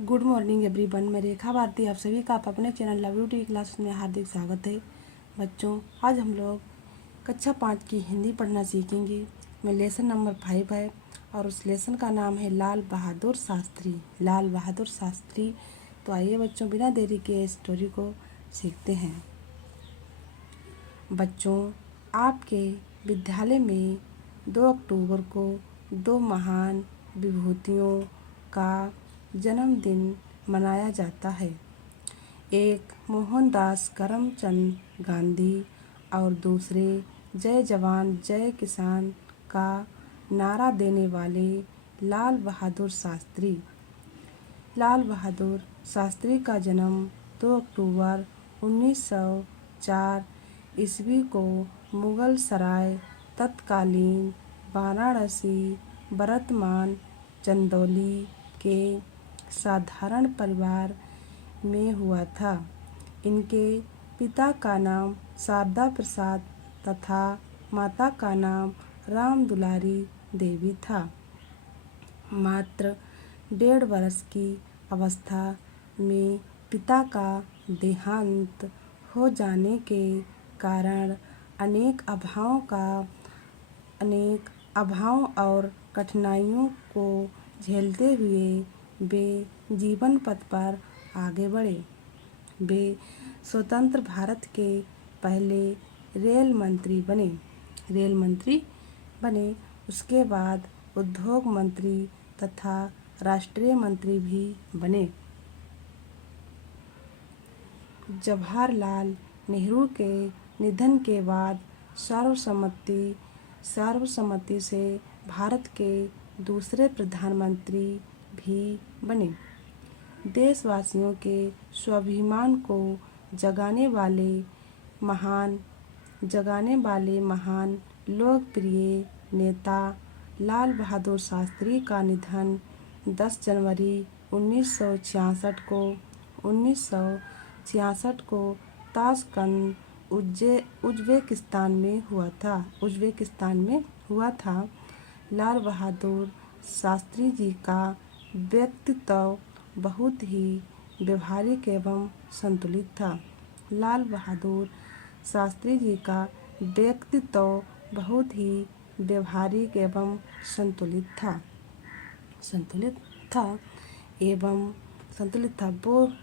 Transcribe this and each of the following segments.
Good morning everyone. मैं रेखा भारती आप सभी का अपने channel love U T class में हार्दिक स्वागत है। बच्चों, आज हम लोग कक्षा 5 की हिंदी पढ़ना सीखेंगे। में लेसन नंबर 5 है और उस लेसन का नाम है लाल बहादुर शास्त्री। लाल बहादुर शास्त्री। तो आइए बच्चों, बिना देरी के स्टोरी को सीखते हैं। बच्चों, आपके विद्यालय में 2 अक्टूबर को 2 महान विभूतियों का जन्मदिन मनाया जाता है। एक मोहनदास करमचंद गांधी और दूसरे जय जवान जय किसान का नारा देने वाले लाल बहादुर शास्त्री। लाल बहादुर शास्त्री का जन्म 2 अक्टूबर 1904 ईस्वी को मुगल सराय तत्कालीन वाराणसी वर्तमान चंदौली के साधारण परिवार में हुआ था। इनके पिता का नाम शारदा प्रसाद तथा माता का नाम राम दुलारी देवी था। मात्र 1.5 वर्ष की अवस्था में पिता का देहांत हो जाने के कारण अनेक अभावों और कठिनाइयों को झेलते हुए वे जीवन पथ पर आगे बढ़े। वे स्वतंत्र भारत के पहले रेल मंत्री बने। उसके बाद उद्योग मंत्री तथा राष्ट्रीय मंत्री भी बने। जवाहरलाल नेहरू के निधन के बाद सर्वसम्मति से भारत के दूसरे प्रधानमंत्री भी बने। देशवासियों के स्वाभिमान को जगाने वाले महान लोकप्रिय नेता लाल बहादुर शास्त्री का निधन 10 जनवरी 1966 को ताशकंद उज्बेकिस्तान में हुआ था। लाल बहादुर शास्त्री जी का व्यक्तित्व बहुत ही व्यवहारिक एवं संतुलित था। लाल बहादुर शास्त्री जी का व्यक्तित्व बहुत ही व्यवहारिक एवं संतुलित था।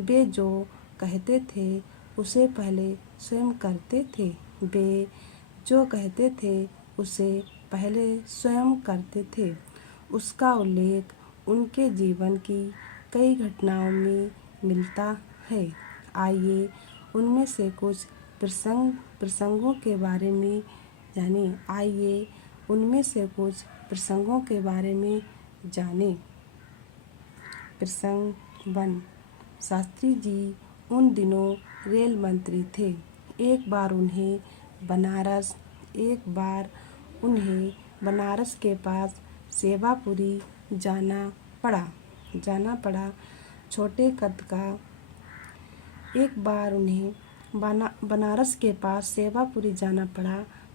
वे जो कहते थे उसे पहले स्वयं करते थे। वे जो कहते थे उसे पहले स्वयं करते थे। उसका उल्लेख उनके जीवन की कई घटनाओं में मिलता है। आइए उनमें से कुछ प्रसंगों के बारे में जानें। प्रसंग 1। शास्त्री जी उन दिनों रेल मंत्री थे। एक बार उन्हें बनारस के पास सेवापुरी जाना पड़ा।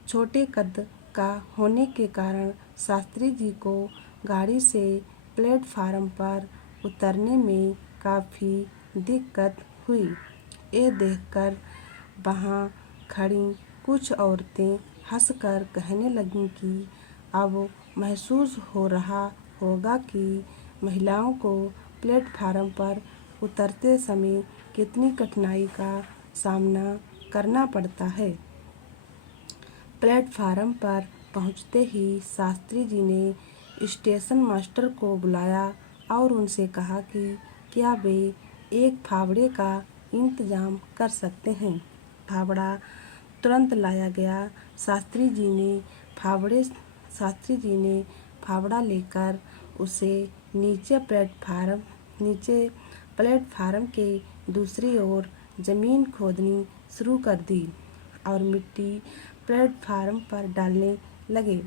छोटे कद का होने के कारण शास्त्री जी को गाड़ी से प्लेटफार्म पर उतरने में काफ़ी दिक्कत हुई। ये देखकर वहाँ खड़ी कुछ औरतें हंसकर कहने लगीं कि अब महसूस हो रहा होगा कि महिलाओं को प्लेटफार्म पर उतरते समय कितनी कठिनाई का सामना करना पड़ता है। प्लेटफार्म पर पहुँचते ही शास्त्री जी ने स्टेशन मास्टर को बुलाया और उनसे कहा कि क्या वे एक फावड़े का इंतजाम कर सकते हैं। फावड़ा तुरंत लाया गया। शास्त्री जी ने फावड़ा लेकर उसे नीचे प्लेटफार्म के दूसरी ओर जमीन खोदनी शुरू कर दी और मिट्टी प्लेटफार्म पर डालने लगे।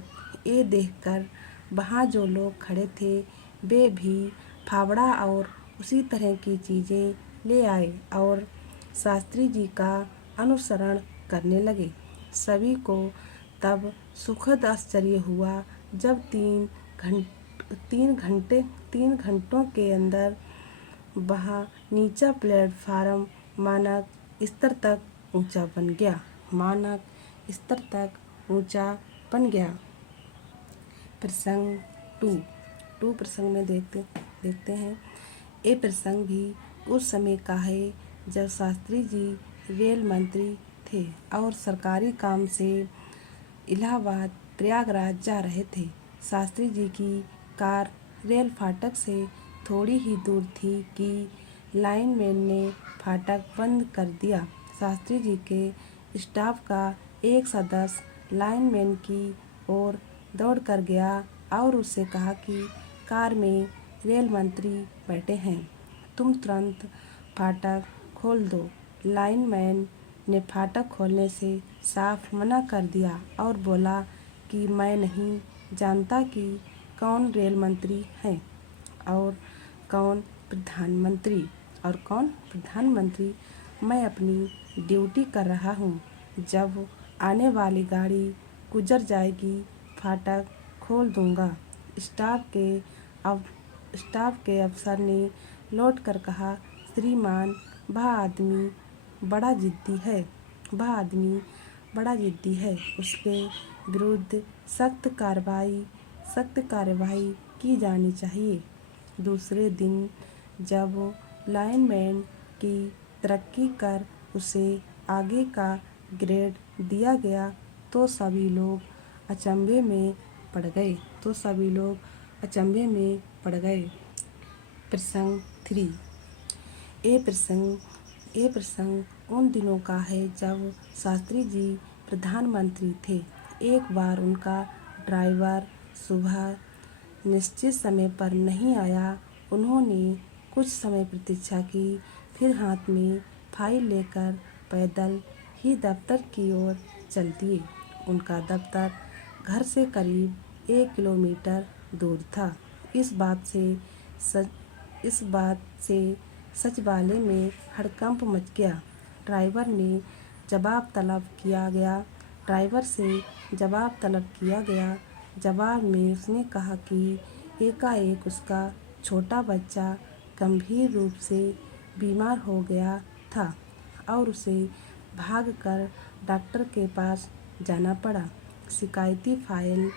ये देखकर वहाँ जो लोग खड़े थे वे भी फावड़ा और उसी तरह की चीज़ें ले आए और शास्त्री जी का अनुसरण करने लगे। सभी को तब सुखद आश्चर्य हुआ जब 3 घंटों के अंदर वह नीचा प्लेटफार्म मानक स्तर तक ऊंचा बन गया। मानक स्तर तक ऊंचा बन गया। प्रसंग 2 प्रसंग में देखते हैं। ये प्रसंग भी उस समय का है जब शास्त्री जी रेल मंत्री थे और सरकारी काम से इलाहाबाद प्रयागराज जा रहे थे। शास्त्री जी की कार रेल फाटक से थोड़ी ही दूर थी कि लाइनमैन ने फाटक बंद कर दिया। शास्त्री जी के स्टाफ का एक सदस्य लाइनमैन की ओर दौड़ कर गया और उससे कहा कि कार में रेल मंत्री बैठे हैं, तुम तुरंत फाटक खोल दो। लाइनमैन ने फाटक खोलने से साफ मना कर दिया और बोला कि मैं नहीं जानता कि कौन रेल मंत्री हैं और कौन प्रधानमंत्री मैं अपनी ड्यूटी कर रहा हूँ। जब आने वाली गाड़ी गुजर जाएगी फाटक खोल दूँगा। स्टाफ के अफसर ने लौट कर कहा, श्रीमान, वह आदमी बड़ा जिद्दी है, उसके विरुद्ध सख्त कार्रवाई की जानी चाहिए। दूसरे दिन जब लाइनमैन की तरक्की कर उसे आगे का ग्रेड दिया गया तो सभी लोग अचंभे में पड़ गए। प्रसंग 3। ये प्रसंग उन दिनों का है जब शास्त्री जी प्रधानमंत्री थे। एक बार उनका ड्राइवर सुबह निश्चित समय पर नहीं आया। उन्होंने कुछ समय प्रतीक्षा की, फिर हाथ में फाइल लेकर पैदल ही दफ्तर की ओर चल दिए। उनका दफ्तर घर से करीब 1 किलोमीटर दूर था। इस बात से सचिवालय में हड़कंप मच गया। ड्राइवर से जवाब तलब किया गया। जवाब में उसने कहा कि एकाएक उसका छोटा बच्चा गंभीर रूप से बीमार हो गया था और उसे भागकर डॉक्टर के पास जाना पड़ा। शिकायती फाइल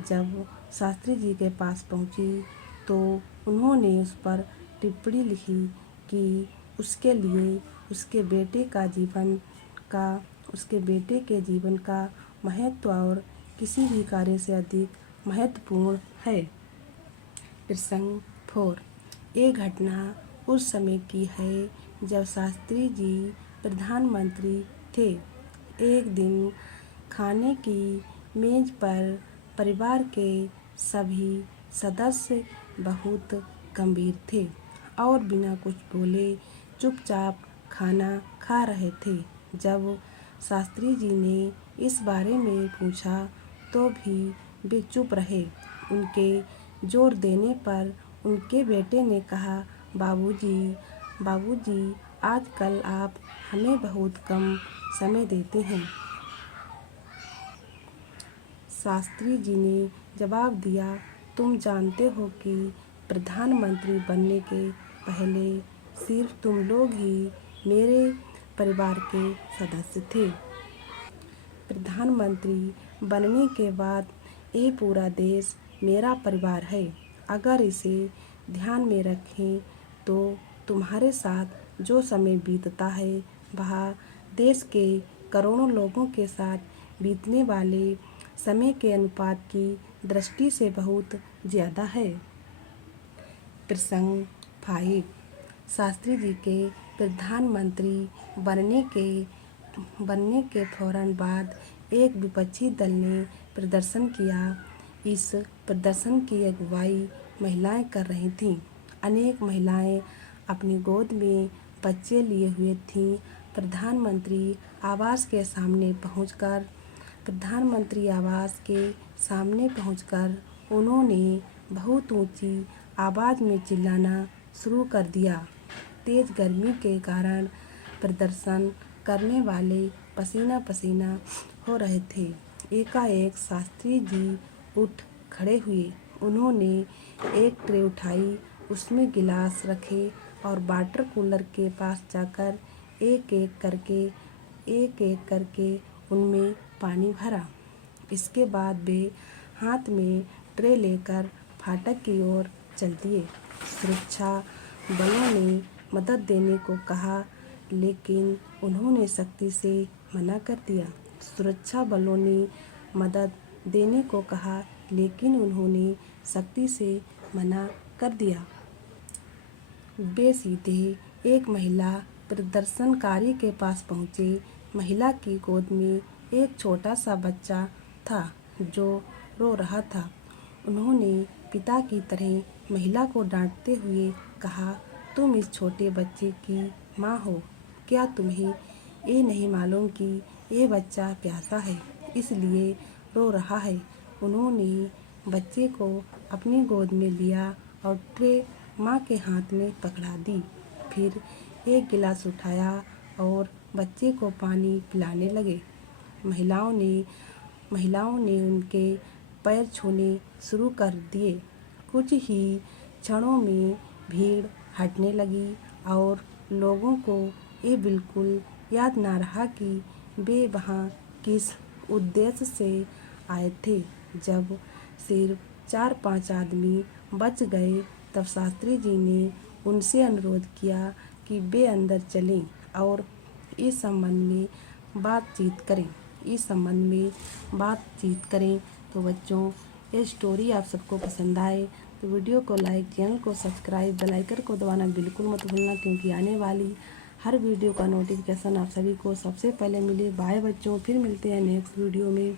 जब शास्त्री जी के पास पहुंची तो उन्होंने उस पर टिप्पणी लिखी कि उसके लिए उसके बेटे के जीवन का महत्व और किसी भी कार्य से अधिक महत्वपूर्ण है। प्रसंग 4। ये घटना उस समय की है जब शास्त्री जी प्रधानमंत्री थे। एक दिन खाने की मेज पर परिवार के सभी सदस्य बहुत गंभीर थे और बिना कुछ बोले चुपचाप खाना खा रहे थे। जब शास्त्री जी ने इस बारे में पूछा तो भी वे चुप रहे। उनके जोर देने पर उनके बेटे ने कहा, बाबूजी, आजकल आप हमें बहुत कम समय देते हैं। शास्त्री जी ने जवाब दिया, तुम जानते हो कि प्रधानमंत्री बनने के पहले सिर्फ तुम लोग ही मेरे परिवार के सदस्य थे। प्रधानमंत्री बनने के बाद ये पूरा देश मेरा परिवार है। अगर इसे ध्यान में रखें तो तुम्हारे साथ जो समय बीतता है वह देश के करोड़ों लोगों के साथ बीतने वाले समय के अनुपात की दृष्टि से बहुत ज़्यादा है। प्रसंग 5। शास्त्री जी के प्रधानमंत्री बनने के फौरन बाद एक विपक्षी दल ने प्रदर्शन किया। इस प्रदर्शन की अगुवाई महिलाएं कर रही थीं। अनेक महिलाएं अपनी गोद में बच्चे लिए हुए थीं। प्रधानमंत्री आवास के सामने पहुंचकर उन्होंने बहुत ऊंची आवाज़ में चिल्लाना शुरू कर दिया। तेज गर्मी के कारण प्रदर्शन करने वाले पसीना पसीना हो रहे थे। एकाएक शास्त्री जी उठ खड़े हुए। उन्होंने एक ट्रे उठाई, उसमें गिलास रखे और वाटर कूलर के पास जाकर एक एक करके उनमें पानी भरा। इसके बाद वे हाथ में ट्रे लेकर फाटक की ओर चल दिए। सुरक्षा बलों ने मदद देने को कहा, लेकिन उन्होंने सख्ती से मना कर दिया। सुरक्षा बलों ने मदद देने को कहा, लेकिन उन्होंने सख्ती से मना कर दिया। वे सीधे एक महिला प्रदर्शनकारी के पास पहुंचे। महिला की गोद में एक छोटा सा बच्चा था जो रो रहा था। उन्होंने पिता की तरह महिला को डांटते हुए कहा, तुम इस छोटे बच्चे की माँ हो, क्या तुम्हें ये नहीं मालूम कि ये बच्चा प्यासा है, इसलिए रो रहा है। उन्होंने बच्चे को अपनी गोद में लिया और ट्रे माँ के हाथ में पकड़ा दी। फिर एक गिलास उठाया और बच्चे को पानी पिलाने लगे। महिलाओं ने उनके पैर छूने शुरू कर दिए। कुछ ही क्षणों में भीड़ हटने लगी और लोगों को ये बिल्कुल याद ना रहा कि वे वहाँ किस उद्देश्य से आए थे। जब सिर्फ 4-5 आदमी बच गए, तब शास्त्री जी ने उनसे अनुरोध किया कि वे अंदर चलें और इस संबंध में बातचीत करें। तो बच्चों, ये स्टोरी आप सबको पसंद आए तो वीडियो को लाइक, चैनल को सब्सक्राइब, बेल आइकन को दबाना बिल्कुल मत भूलना, क्योंकि आने वाली हर वीडियो का नोटिफिकेशन आप सभी को सबसे पहले मिले। बाय बच्चों, फिर मिलते हैं नेक्स्ट वीडियो में।